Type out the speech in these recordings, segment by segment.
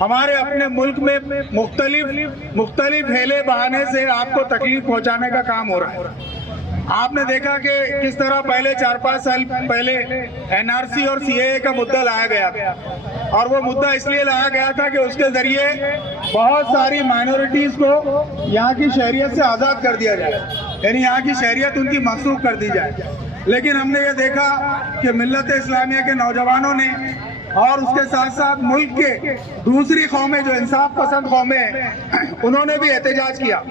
हमारे अपने मुल्क में मुख्तलिफ हेले बहाने से आपको तकलीफ पहुंचाने का काम हो रहा है। आपने देखा कि किस तरह पहले 4-5 साल पहले एनआरसी और सीएए का मुद्दा लाया गया, और वो मुद्दा इसलिए लाया गया था कि उसके जरिए बहुत सारी माइनॉरिटीज को यहाँ की शहरियत से आज़ाद कर दिया जाए, यानी यहाँ की शहरियत उनकी मंसूख कर दी जाए। लेकिन हमने ये देखा कि मिल्लत इस्लामिया के नौजवानों ने और उसके साथ साथ मुल्क के दूसरी कौमें जो इंसाफ पसंद कौमें हैं, उन्होंने भी एहतजाज किया।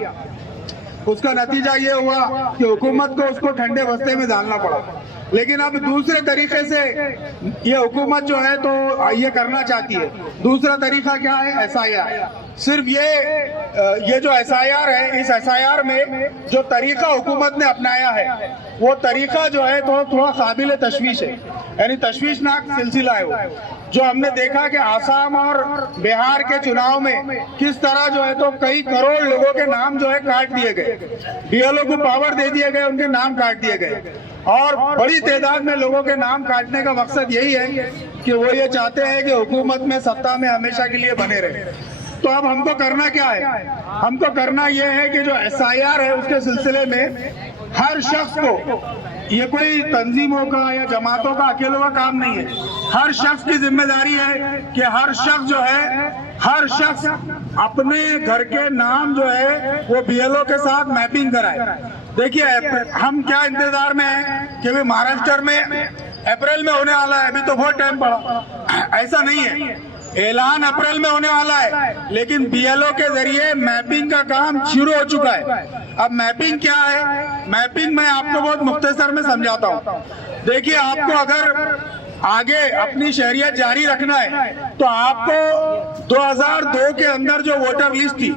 उसका नतीजा ये हुआ कि हुकूमत को उसको ठंडे बस्ते में डालना पड़ा। लेकिन अब दूसरे तरीके से ये हुकूमत जो है तो ये करना चाहती है। दूसरा तरीका क्या है? SIR। सिर्फ ये जो SIR है, इस SIR में जो तरीका हुकूमत ने अपनाया है वो तरीका जो है तो थोड़ा काबिल तशवीश है, यानी तशवीशनाक सिलसिला है वो। जो हमने देखा कि आसाम और बिहार के चुनाव में किस तरह जो है तो कई करोड़ लोगों के नाम जो है काट दिए गए, BLO को पावर दे दिए गए, उनके नाम काट दिए गए, और बड़ी तादाद में लोगों के नाम काटने का मकसद यही है कि वो ये चाहते हैं कि हुकूमत में सत्ता में हमेशा के लिए बने रहे। तो अब हमको करना क्या है? हमको करना ये है कि जो SIR है उसके सिलसिले में हर शख्स को, ये कोई तंजीमों का या जमातों का अकेलों का काम नहीं है, हर शख्स की जिम्मेदारी है कि हर शख्स अपने घर के नाम जो है वो BLO के साथ मैपिंग कराए। देखिए हम क्या इंतजार में हैं कि महाराष्ट्र में अप्रैल में होने वाला है, अभी तो बहुत टाइम पड़ा। ऐसा नहीं है, ऐलान अप्रैल में होने वाला है, लेकिन BLO के जरिए मैपिंग का काम शुरू हो चुका है। अब मैपिंग क्या है? मैपिंग मैं आपको बहुत मुख्तसर में समझाता हूँ। देखिए, आपको अगर आगे अपनी शहरियत जारी रखना है तो आपको 2002 के अंदर जो वोटर लिस्ट थी,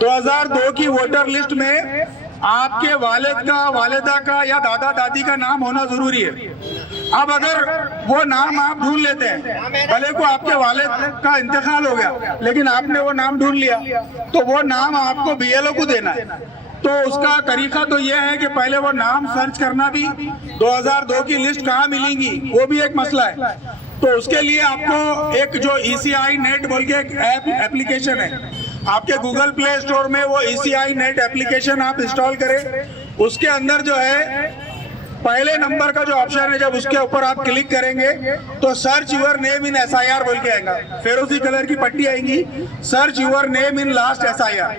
2002 की वोटर लिस्ट में आपके वालिद का, वालिदा का या दादा दादी का नाम होना जरूरी है। अब अगर वो नाम आप ढूंढ लेते हैं, भले को आपके वालिद का इंतकाल हो गया लेकिन आपने वो नाम ढूंढ लिया, तो वो नाम आपको BLO को देना है। तो उसका तरीका तो ये है कि पहले वो नाम सर्च करना, भी 2002 की लिस्ट कहाँ मिलेंगी वो भी एक मसला है। तो उसके लिए आपको एक जो ECI नेट बोल के एक एप्लीकेशन है, आपके गूगल प्ले स्टोर में वो ECI नेट एप्लीकेशन आप इंस्टॉल करें। उसके अंदर जो है पहले नंबर का जो ऑप्शन है, जब उसके ऊपर आप क्लिक करेंगे तो search your name in SIR बोल के आएगा, फिरोजी कलर की पट्टी आएगी, search your name in last SIR।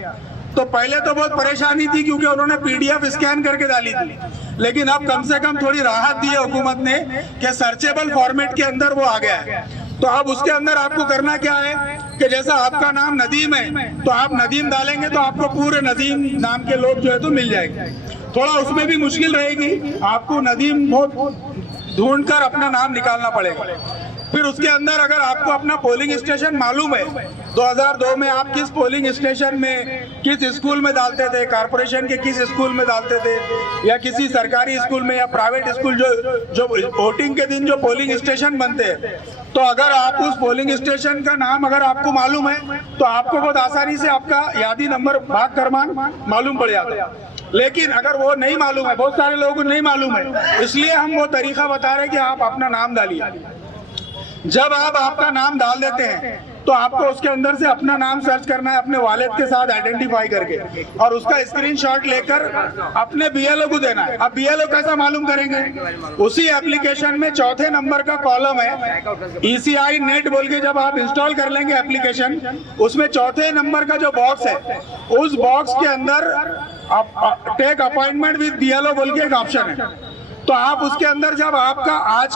तो पहले तो बहुत परेशानी थी क्योंकि उन्होंने PDF स्कैन करके डाली थी, लेकिन अब कम से कम थोड़ी राहत दी है हुकूमत ने कि सर्चेबल फॉर्मेट के अंदर वो आ गया है। तो अब उसके अंदर आपको करना क्या है कि जैसा आपका नाम नदीम है तो आप नदीम डालेंगे तो आपको पूरे नदीम नाम के लोग जो है तो मिल जाएंगे। थोड़ा उसमें भी मुश्किल रहेगी, आपको नदीम बहुत ढूंढकर अपना नाम निकालना पड़ेगा। फिर उसके अंदर अगर आपको अपना पोलिंग स्टेशन मालूम है, 2002 में आप किस पोलिंग स्टेशन में किस स्कूल में डालते थे, कारपोरेशन के किस स्कूल में डालते थे या किसी सरकारी स्कूल में या प्राइवेट स्कूल, जो वोटिंग के दिन जो पोलिंग स्टेशन बनते हैं, तो अगर आप उस पोलिंग स्टेशन का नाम अगर आपको मालूम है तो आपको बहुत आसानी से आपका यादी नंबर भाग क्रमांक मालूम पड़ जाता है। लेकिन अगर वो नहीं मालूम है, बहुत सारे लोगों को नहीं मालूम है, इसलिए हम वो तरीका बता रहे हैं कि आप अपना नाम डालिए। जब आप आपका नाम डाल देते हैं तो आपको उसके अंदर से अपना नाम सर्च करना है अपने वालिद के साथ आइडेंटिफाई करके, और उसका स्क्रीनशॉट लेकर अपने BLO को देना है। अब BLO कैसा मालूम करेंगे? उसी एप्लीकेशन में चौथे नंबर का कॉलम है, ECI नेट बोल के जब आप इंस्टॉल कर लेंगे एप्लीकेशन, उसमें चौथे नंबर का जो बॉक्स है, उस बॉक्स के अंदर टेक अपॉइंटमेंट विद BLO बोल के एक ऑप्शन है। तो आप उसके अंदर जब आपका आज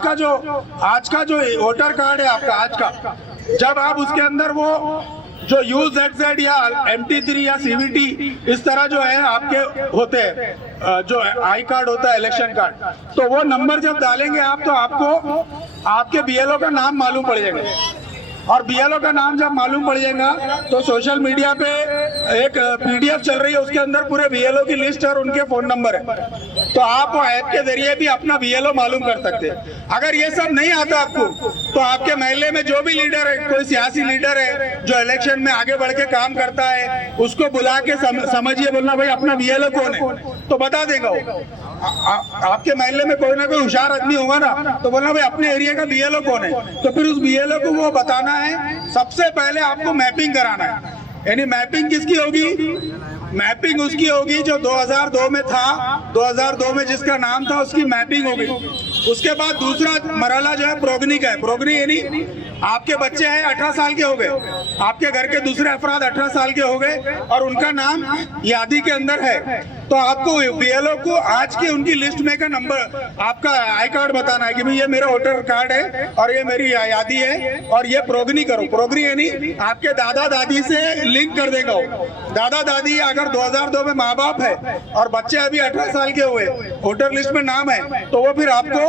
का जो वोटर कार्ड है आपका आज का, जब आप उसके अंदर वो जो UZZ या MT3 या CVT इस तरह जो है आपके होते हैं, जो आई कार्ड होता है, इलेक्शन कार्ड, तो वो नंबर जब डालेंगे आप तो आपको आपके BLO का नाम मालूम पड़ जाएगा। और BLO का नाम जब मालूम पड़ जाएगा तो सोशल मीडिया पे एक PDF चल रही है, उसके अंदर पूरे BLO की लिस्ट और उनके फोन नंबर है, तो आप वो ऐप के जरिए भी अपना BLO मालूम कर सकते हैं। अगर ये सब नहीं आता आपको तो आपके महल्ले में जो भी लीडर है, कोई सियासी लीडर है जो इलेक्शन में आगे बढ़ के काम करता है, उसको बुला के समझिए, बोलना भाई अपना BLO कौन है, तो बता देगा वो। आपके महल्ले में कोई ना कोई होशियार आदमी होगा ना, तो बोलना भाई अपने एरिया का बीएलओ कौन है, तो फिर उस बीएलओ को वो बताना है। सबसे पहले आपको मैपिंग कराना है। यानी मैपिंग किसकी होगी? मैपिंग उसकी होगी जो 2002 में था, 2002 में जिसका नाम था उसकी मैपिंग होगी। उसके बाद दूसरा मरहला जो है प्रोगनी का है। प्रोगनी यानी आपके बच्चे हैं 18 साल के हो गए, आपके घर के दूसरे अफराद 18 साल के हो गए और उनका नाम यादी के अंदर है, तो आपको बीएलओ को आज की उनकी लिस्ट में का नंबर, आपका आई कार्ड बताना है कि भाई ये मेरा वोटर कार्ड है और ये मेरी यादी है और ये प्रोगनी करो। प्रोगनी यानी आपके दादा दादी से लिंक कर देगा वो। दादा दादी अगर 2002 में माँ बाप है और बच्चे अभी 18 साल के हुए, वोटर लिस्ट में नाम है, तो वो फिर आपको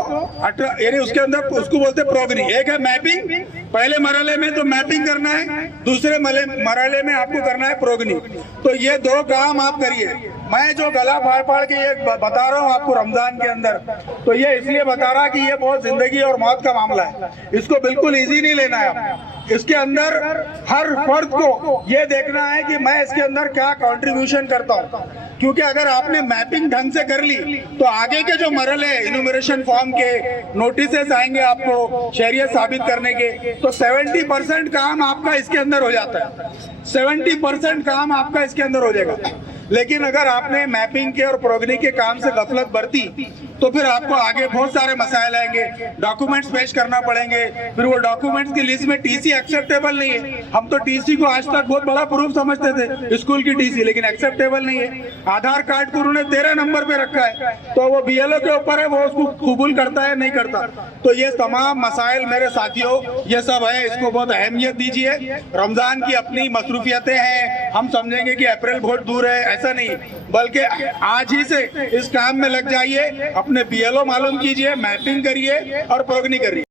यानी उसके अंदर उसको बोलते प्रोगनी। एक है मैपिंग, पहले मरहले में तो मैपिंग करना है, दूसरे मरहले में आपको करना है प्रोगनी। तो ये दो काम आप करिए। मैं जो गला फाड़ फाड़ के ये बता रहा हूँ आपको रमजान के अंदर, तो ये इसलिए बता रहा कि ये बहुत जिंदगी और मौत का मामला है। इसको बिल्कुल इजी नहीं लेना है आप। इसके अंदर हर फर्द को ये देखना है कि मैं इसके अंदर क्या कंट्रीब्यूशन करता हूँ, क्योंकि अगर आपने मैपिंग ढंग से कर ली तो आगे के जो मरहले इन्यूमरेशन फॉर्म के नोटिसेस आएंगे आपको शहरियत साबित करने के, तो 70% काम आपका इसके अंदर हो जाता है। 70% काम आपका इसके अंदर हो जाएगा। लेकिन अगर आपने मैपिंग के और प्रोगनी के काम से गफलत बरती तो फिर आपको आगे बहुत सारे मसाइल आएंगे, डॉक्यूमेंट्स पेश करना पड़ेंगे। फिर वो डॉक्यूमेंट्स की लिस्ट में टीसी एक्सेप्टेबल नहीं है। हम तो टीसी को आज तक बहुत बड़ा प्रूफ समझते थे, स्कूल की टीसी, लेकिन एक्सेप्टेबल नहीं है। आधार कार्ड को उन्होंने 13 नंबर पे रखा है, तो वो बीएलओ के ऊपर है, वो उसको कबूल करता है नहीं करता। तो ये तमाम मसाइल मेरे साथियों ये सब है, इसको बहुत अहमियत दीजिए। रमजान की अपनी मसरूफियतें हैं, हम समझेंगे कि अप्रैल बहुत दूर है, ऐसा नहीं, बल्कि आज ही से इस काम में लग जाइए। अपने बीएलओ मालूम कीजिए, मैपिंग करिए और प्रोगनी करिए।